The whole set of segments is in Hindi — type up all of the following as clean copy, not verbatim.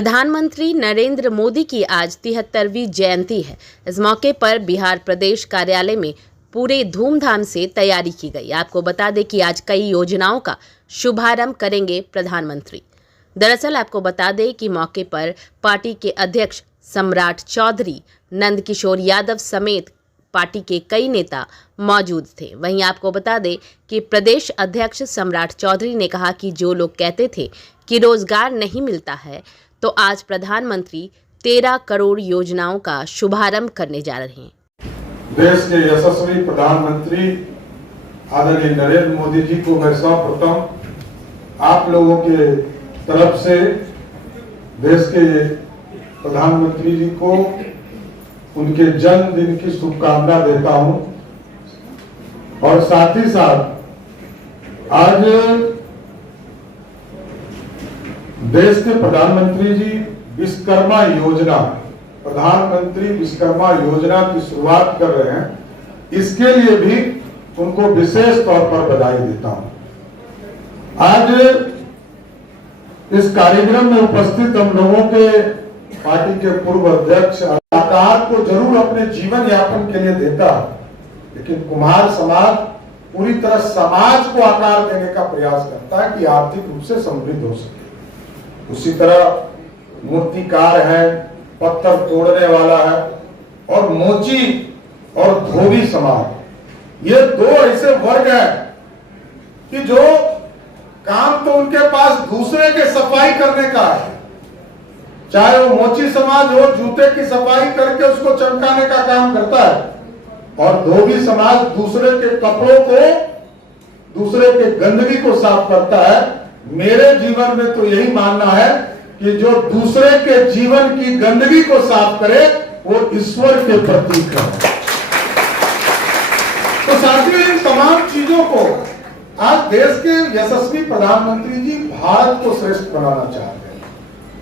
प्रधानमंत्री नरेंद्र मोदी की आज 73वीं जयंती है। इस मौके पर बिहार प्रदेश कार्यालय में पूरे धूमधाम से तैयारी की गई। आपको बता दें कि आज कई योजनाओं का शुभारंभ करेंगे प्रधानमंत्री। दरअसल आपको बता दें कि मौके पर पार्टी के अध्यक्ष सम्राट चौधरी, नंदकिशोर यादव समेत पार्टी के कई नेता मौजूद थे। वहीं आपको बता दें कि प्रदेश अध्यक्ष सम्राट चौधरी ने कहा कि जो लोग कहते थे कि रोजगार नहीं मिलता है, तो आज प्रधानमंत्री 13 करोड़ योजनाओं का शुभारंभ करने जा रहे हैं। देश के यशस्वी प्रधानमंत्री आदरणीय नरेंद्र मोदी जी को मैं सर्वप्रथम आप लोगों के तरफ से देश के प्रधानमंत्री जी को उनके जन्मदिन की शुभकामना देता हूं और साथ ही साथ आज देश के प्रधानमंत्री जी विश्वकर्मा योजना, प्रधानमंत्री विश्वकर्मा योजना की शुरुआत कर रहे हैं। इसके लिए भी उनको विशेष तौर पर बधाई देता हूं। आज इस कार्यक्रम में उपस्थित हम लोगों के पार्टी के पूर्व अध्यक्ष आकार को जरूर अपने जीवन यापन के लिए देता, लेकिन कुम्हार समाज पूरी तरह समाज को आकार देने का प्रयास करता है कि आर्थिक रूप से समृद्ध हो सके। उसी तरह मूर्तिकार है, पत्थर तोड़ने वाला है और मोची और धोबी समाज, ये दो ऐसे वर्ग हैं कि जो काम तो उनके पास दूसरे के सफाई करने का है। चाहे वो मोची समाज हो, जूते की सफाई करके उसको चमकाने का काम करता है, और धोबी समाज दूसरे के कपड़ों को, दूसरे के गंदगी को साफ करता है। मेरे जीवन में तो यही मानना है कि जो दूसरे के जीवन की गंदगी को साफ करे वो ईश्वर के प्रतीक है। तो साथियों, इन तमाम चीजों को आज देश के यशस्वी प्रधानमंत्री जी भारत को श्रेष्ठ बनाना चाहते हैं।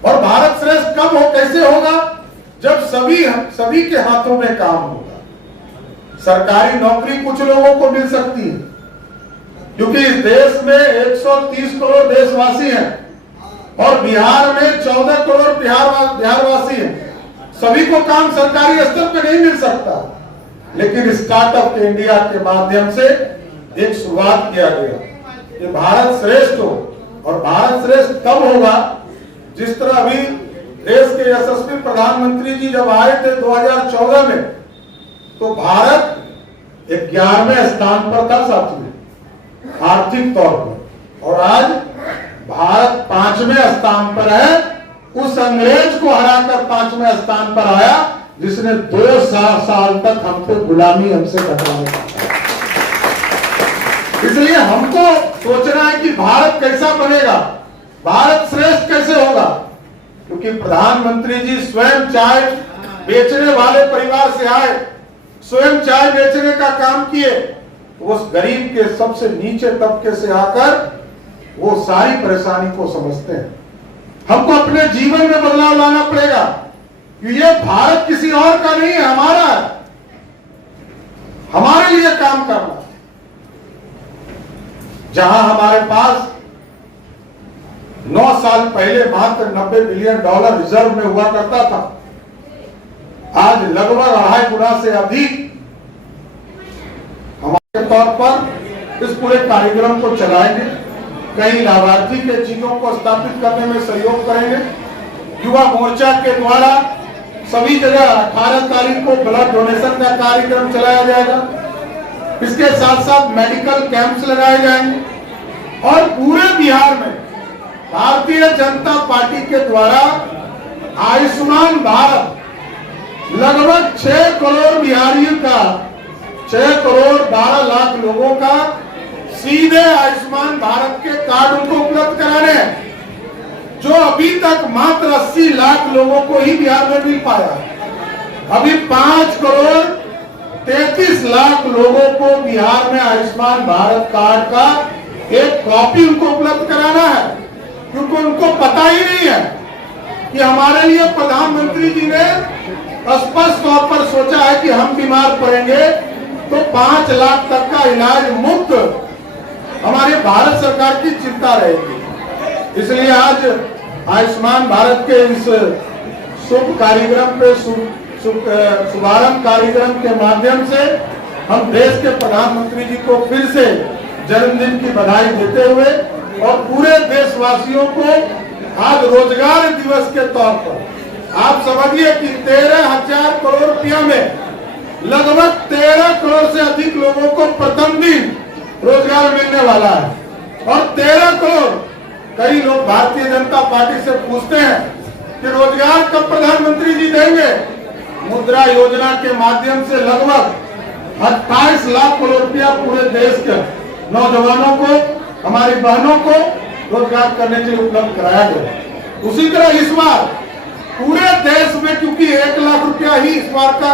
और भारत श्रेष्ठ कब हो, कैसे होगा? जब सभी के हाथों में काम होगा। सरकारी नौकरी कुछ लोगों को मिल सकती है, क्योंकि इस देश में 130 करोड़ देशवासी हैं और बिहार में 14 करोड़ बिहारवासी हैं। सभी को काम सरकारी स्तर पर नहीं मिल सकता, लेकिन स्टार्टअप इंडिया के माध्यम से एक शुरुआत किया गया कि भारत श्रेष्ठ हो। और भारत श्रेष्ठ तब होगा जिस तरह अभी देश के यशस्वी प्रधानमंत्री जी जब आए थे 2014 में, तो भारत 11वें स्थान पर था साथियों आर्थिक तौर पर, और आज भारत 5वें स्थान पर है। उस अंग्रेज को हराकर 5वें स्थान पर आया जिसने 2 साल तक हम पे गुलामी हमसे कटवाने का। इसलिए हमको सोचना है कि भारत कैसा बनेगा, भारत श्रेष्ठ कैसे होगा। क्योंकि प्रधानमंत्री जी स्वयं चाय बेचने वाले परिवार से आए, स्वयं चाय बेचने का काम किए, उस गरीब के सबसे नीचे तबके से आकर वो सारी परेशानी को समझते हैं। हमको अपने जीवन में बदलाव लाना पड़ेगा कि ये भारत किसी और का नहीं है, हमारा है। हमारे लिए काम करना। जहां हमारे पास 9 साल पहले मात्र $90 बिलियन रिजर्व में हुआ करता था, आज लगभग 2.5 गुना से अधिक हमारे तौर पर इस पूरे कार्यक्रम को चलाएंगे। कई लाभार्थी के चीजों को स्थापित करने में सहयोग करेंगे। युवा मोर्चा के द्वारा सभी जगह 18 तारीख को ब्लड डोनेशन का कार्यक्रम चलाया जाएगा। इसके साथ साथ मेडिकल कैंप्स लगाए जाएंगे और पूरे बिहार में भारतीय जनता पार्टी के द्वारा आयुष्मान भारत लगभग 6 करोड़ बिहारियों का, 6 करोड़ 12 लाख लोगों का सीधे आयुष्मान भारत के कार्ड उनको उपलब्ध कराने हैं, जो अभी तक मात्र 80 लाख लोगों को ही बिहार में मिल पाया। अभी 5 करोड़ 33 लाख लोगों को बिहार में आयुष्मान भारत कार्ड का एक कॉपी उनको उपलब्ध कराना है, क्योंकि उनको पता ही नहीं है कि हमारे लिए प्रधानमंत्री जी ने स्पष्ट तौर पर सोचा है कि हम बीमार पड़ेंगे तो 5 लाख तक का इलाज मुफ्त हमारे भारत सरकार की चिंता रहेगी। इसलिए आज आयुष्मान भारत के इस शुभ कार्यक्रम पे शुभारंभ कार्यक्रम के माध्यम से हम देश के प्रधानमंत्री जी को फिर से जन्मदिन की बधाई देते हुए और पूरे देशवासियों को आज रोजगार दिवस के तौर पर आप समझिए कि 13,000 करोड़ रुपया में लगभग 13 करोड़ से अधिक लोगों को प्रथम दिन रोजगार मिलने वाला है। और 13 करोड़, कई लोग भारतीय जनता पार्टी से पूछते हैं कि रोजगार कब प्रधानमंत्री जी देंगे। मुद्रा योजना के माध्यम से लगभग 28 लाख करोड़ रुपया पूरे देश के नौजवानों को, हमारी बहनों को रोजगार करने के लिए उपलब्ध कराया गया। उसी तरह इस बार पूरे देश में, क्योंकि 1 लाख रुपया ही इस बार का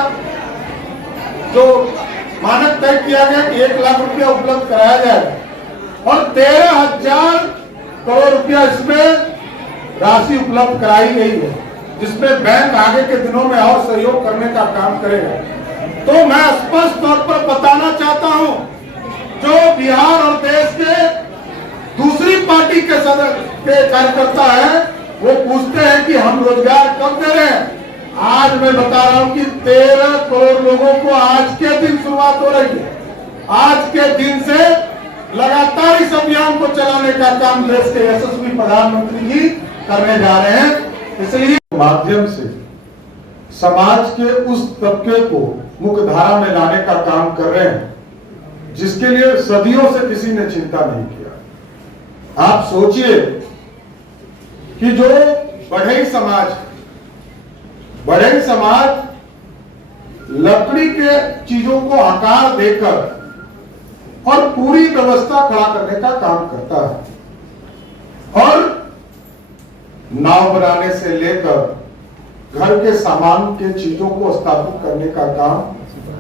जो मानक तय किया गया कि 1 लाख रुपया उपलब्ध कराया जाएगा और 13,000 करोड़ रुपया इसमें राशि उपलब्ध कराई गई है, जिसमें बैंक आगे के दिनों में और सहयोग करने का काम करेगा। तो मैं स्पष्ट तौर पर बताना चाहता हूं, जो बिहार और देश के दूसरी पार्टी के कार्यकर्ता है, वो पूछते हैं कि हम रोजगार कब दे रहे हैं। आज मैं बता रहा हूं कि 13 करोड़ लोगों को आज के दिन शुरुआत हो रही है। आज के दिन से लगातार इस अभियान को चलाने का काम देश के यशस्वी प्रधानमंत्री जी करने जा रहे हैं। इसलिए माध्यम से समाज के उस तबके को मुख्य धारा में लाने का काम कर रहे हैं, जिसके लिए सदियों से किसी ने चिंता नहीं किया। आप सोचिए कि जो बढ़ई समाज लकड़ी के चीजों को आकार देकर और पूरी व्यवस्था खड़ा करने का काम करता है, और नाव बनाने से लेकर घर के सामान के चीजों को स्थापित करने का काम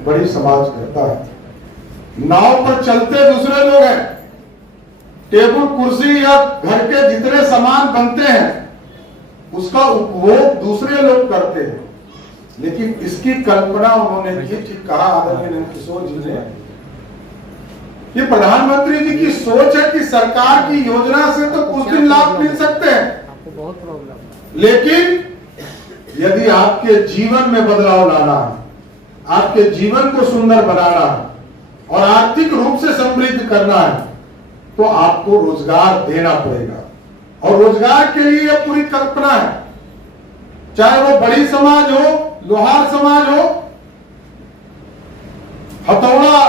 बड़ी समाज करता है। नाव पर चलते दूसरे लोग हैं, टेबल कुर्सी या घर के जितने सामान बनते हैं उसका उपभोग दूसरे लोग करते हैं, लेकिन इसकी कल्पना उन्होंने की थी, कहा आदरणीय नंदकिशोर जी ने। ये प्रधानमंत्री जी की सोच है कि सरकार की योजना से तो कुछ दिन लाभ मिल सकते हैं, बहुत प्रॉब्लम, लेकिन यदि आपके जीवन में बदलाव लाना है, आपके जीवन को सुंदर बनाना है और आर्थिक रूप से समृद्ध करना है, तो आपको रोजगार देना पड़ेगा। और रोजगार के लिए यह पूरी कल्पना है, चाहे वो बड़ी समाज हो, लोहार समाज हो, हथौड़ा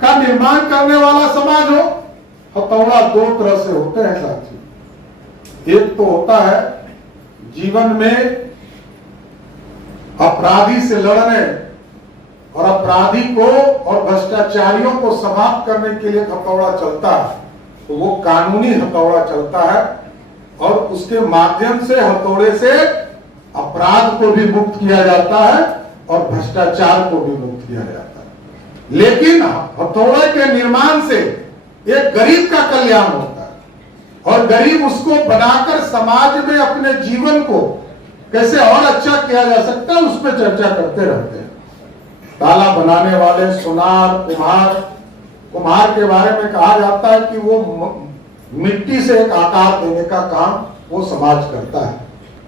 का निर्माण करने वाला समाज हो। हथौड़ा 2 तरह से होते हैं साथी। एक तो होता है जीवन में अपराधी से लड़ने और अपराधी को और भ्रष्टाचारियों को समाप्त करने के लिए हथौड़ा चलता है, तो वो कानूनी हथौड़ा चलता है और उसके माध्यम से हथौड़े से अपराध को भी मुक्त किया जाता है और भ्रष्टाचार को भी मुक्त किया जाता है। लेकिन हथौड़े के निर्माण से एक गरीब का कल्याण होता है और गरीब उसको बनाकर समाज में अपने जीवन को कैसे और अच्छा किया जा सकता है, उस पर चर्चा करते रहते हैं। ताला बनाने वाले सुनार, कुम्हार के बारे में कहा जाता है कि वो मिट्टी से एक आकार देने का काम वो समाज करता है।